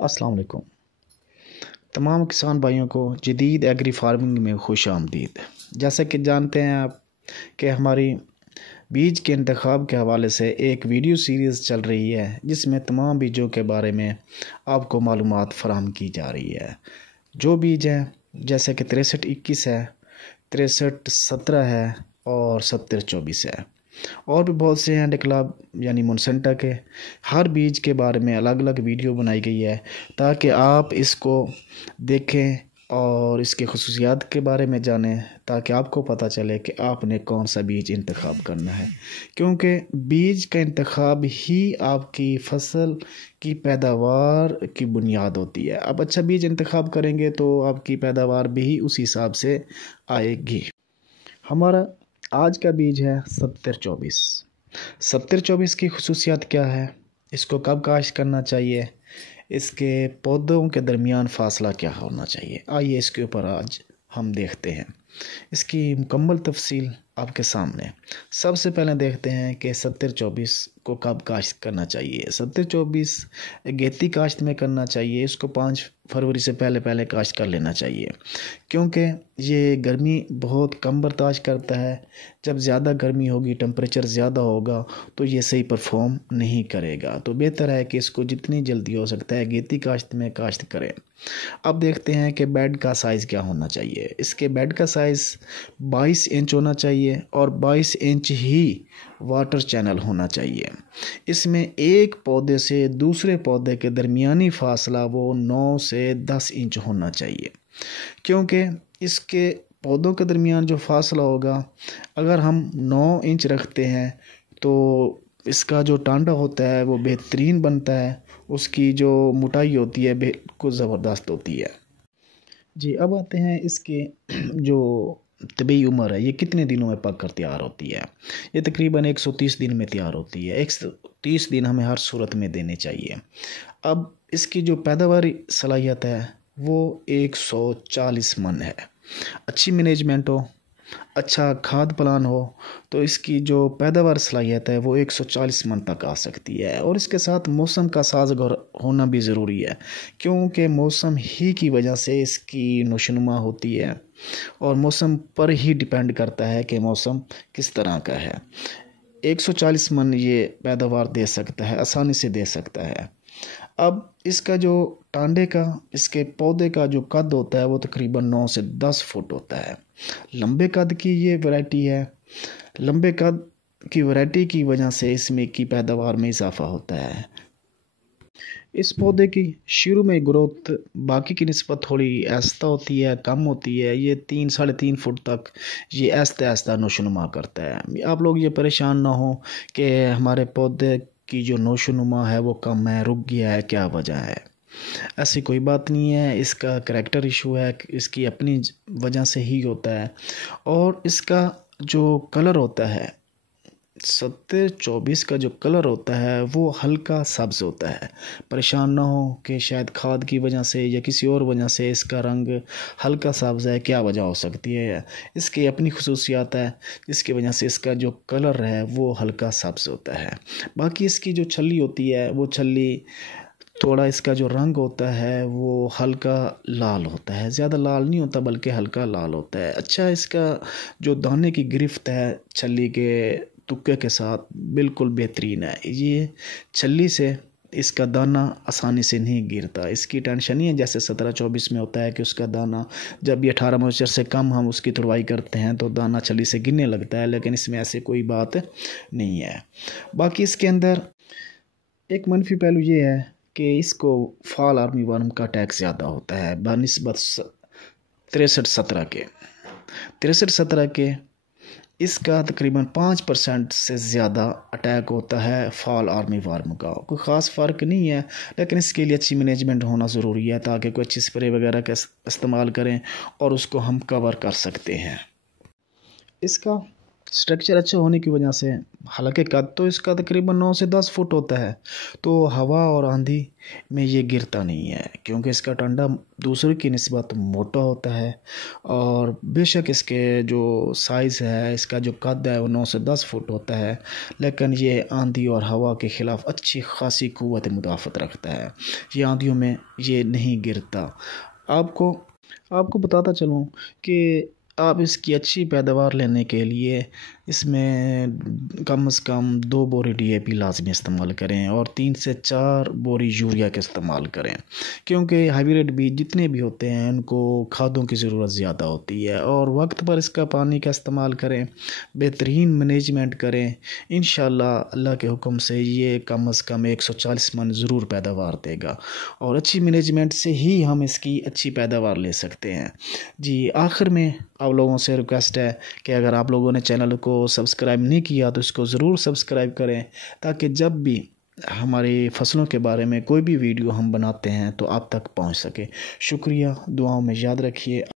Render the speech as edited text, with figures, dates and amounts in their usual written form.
अस्सलाम वालेकुम। तमाम किसान भाइयों को जदीद एग्री फार्मिंग में खुश आमदीद। जैसे कि जानते हैं आप कि हमारी बीज के इंतखाब के हवाले से एक वीडियो सीरीज़ चल रही है जिसमें तमाम बीजों के बारे में आपको मालूमात फराहम की जा रही है। जो बीज हैं जैसे कि 6321 है, 6317 है और 7024 है, और भी बहुत से हैं डिक्लाब यानी मोनसेंटा के। हर बीज के बारे में अलग अलग वीडियो बनाई गई है ताकि आप इसको देखें और इसके खसूसियात के बारे में जानें, ताकि आपको पता चले कि आपने कौन सा बीज इंतखाब करना है, क्योंकि बीज का इंतखाब ही आपकी फसल की पैदावार की बुनियाद होती है। आप अच्छा बीज इंतखाब करेंगे तो आपकी पैदावार भी उसी हिसाब से आएगी। हमारा आज का बीज है 7024। 7024 की खसूसियात क्या है, इसको कब काश्त करना चाहिए, इसके पौधों के दरमियान फासला क्या होना चाहिए, आइए इसके ऊपर आज हम देखते हैं। इसकी मुकम्मल तफसील आपके सामने। सबसे पहले देखते हैं कि 7024 को कब काश्त करना चाहिए। 7024 अगेती काश्त में करना चाहिए। इसको 5 फरवरी से पहले काश्त कर लेना चाहिए, क्योंकि ये गर्मी बहुत कम बर्दाश्त करता है। जब ज़्यादा गर्मी होगी, टेम्परेचर ज़्यादा होगा तो ये सही परफॉर्म नहीं करेगा। तो बेहतर है कि इसको जितनी जल्दी हो सकता है अगेती काश्त में काश्त करें। अब देखते हैं कि बेड का साइज़ क्या होना चाहिए। इसके बेड का साइज़ 22 इंच होना चाहिए और 22 इंच ही वाटर चैनल होना चाहिए। इसमें एक पौधे से दूसरे पौधे के दरमियानी फासला वो 9 से 10 इंच होना चाहिए, क्योंकि इसके पौधों के दरमियान जो फासला होगा, अगर हम 9 इंच रखते हैं तो इसका जो टांडा होता है वो बेहतरीन बनता है, उसकी जो मोटाई होती है बिल्कुल ज़बरदस्त होती है जी। अब आते हैं इसके जो तबी उम्र है, ये कितने दिनों में पक कर तैयार होती है। ये तकरीबन 130 दिन में तैयार होती है। 130 दिन हमें हर सूरत में देने चाहिए। अब इसकी जो पैदावारी सलाहियत है वो 140 मन है। अच्छी मैनेजमेंट हो, अच्छा खाद प्लान हो तो इसकी जो पैदावार सलाहियत है वो 140 मन तक आ सकती है। और इसके साथ मौसम का साज़गार होना भी ज़रूरी है, क्योंकि मौसम ही की वजह से इसकी नशोनुमा होती है और मौसम पर ही डिपेंड करता है कि मौसम किस तरह का है। 140 मन ये पैदावार दे सकता है, आसानी से दे सकता है। अब इसका जो टांडे का, इसके पौधे का जो कद होता है वो तकरीबन 9 से 10 फुट होता है। लंबे कद की ये वैरायटी है। लंबे कद की वैरायटी की वजह से इसमें की पैदावार में इजाफा होता है। इस पौधे की शुरू में ग्रोथ बाकी की निस्बत थोड़ी आहिस्ता होती है, कम होती है। ये 3-3.5 फुट तक ये आहिस्ता आहिस्ता नशोनुमा करता है। आप लोग ये परेशान ना हो कि हमारे पौधे की जो नशोनुमा है वो कम है, रुक गया है, क्या वजह है। ऐसी कोई बात नहीं है, इसका करैक्टर इशू है, इसकी अपनी वजह से ही होता है। और इसका जो कलर होता है, 7024 का जो कलर होता है वो हल्का सब्ज़ होता है। परेशान ना हो कि शायद खाद की वजह से या किसी और वजह से इसका रंग हल्का सब्ज़ है, क्या वजह हो सकती है। इसकी अपनी खसूसियात है जिसकी वजह से इसका जो कलर है वो हल्का सब्ज़ होता है। बाकी इसकी जो छल्ली होती है वो छल्ली थोड़ा, इसका जो रंग होता है वो हल्का लाल होता है, ज़्यादा लाल नहीं होता बल्कि हल्का लाल होता है। अच्छा, इसका जो दाने की गिरफ्त है छल्ली के तुक्के के साथ बिल्कुल बेहतरीन है। ये छल्ली से इसका दाना आसानी से नहीं गिरता। इसकी टेंशन नहीं है जैसे 1724 में होता है कि उसका दाना जब ये 18 मॉइस्चर से कम हम उसकी तुड़वाई करते हैं तो दाना छल्ली से गिरने लगता है, लेकिन इसमें ऐसे कोई बात नहीं है। बाकी इसके अंदर एक मनफी पहलू ये है कि इसको फॉल आर्मी वर्म का अटैक ज़्यादा होता है बनिस्बत 6317 के। 6317 के इसका तकरीबन 5% से ज़्यादा अटैक होता है फॉल आर्मी वर्म का। कोई ख़ास फ़र्क नहीं है, लेकिन इसके लिए अच्छी मैनेजमेंट होना ज़रूरी है ताकि कोई अच्छी स्प्रे वगैरह का इस्तेमाल करें और उसको हम कवर कर सकते हैं। इसका स्ट्रक्चर अच्छा होने की वजह से, हालांकि कद तो इसका तकरीबन 9 से 10 फुट होता है, तो हवा और आंधी में ये गिरता नहीं है क्योंकि इसका टंडा दूसरे की निस्बत मोटा होता है। और बेशक इसके जो साइज़ है, इसका जो कद है वो 9 से 10 फुट होता है, लेकिन ये आंधी और हवा के ख़िलाफ़ अच्छी खासी क़ुव्वत मुदाफ़त रखता है। ये आंधियों में ये नहीं गिरता। आपको आपको बताता चलूँ कि आप इसकी अच्छी पैदावार लेने के लिए इसमें कम से कम 2 बोरी डीएपी लाजमी इस्तेमाल करें और 3 से 4 बोरी यूरिया का इस्तेमाल करें, क्योंकि हाइब्रिड बीज जितने भी होते हैं उनको खादों की ज़रूरत ज़्यादा होती है। और वक्त पर इसका पानी का इस्तेमाल करें, बेहतरीन मैनेजमेंट करें, इंशाअल्लाह अल्लाह के हुक्म से ये कम से कम 140 मन ज़रूर पैदावार देगा। और अच्छी मैनेजमेंट से ही हम इसकी अच्छी पैदावार ले सकते हैं। जी, आखिर में आप लोगों से रिक्वेस्ट है कि अगर आप लोगों ने चैनल को सब्सक्राइब नहीं किया तो इसको ज़रूर सब्सक्राइब करें, ताकि जब भी हमारी फसलों के बारे में कोई भी वीडियो हम बनाते हैं तो आप तक पहुंच सके। शुक्रिया, दुआओं में याद रखिए।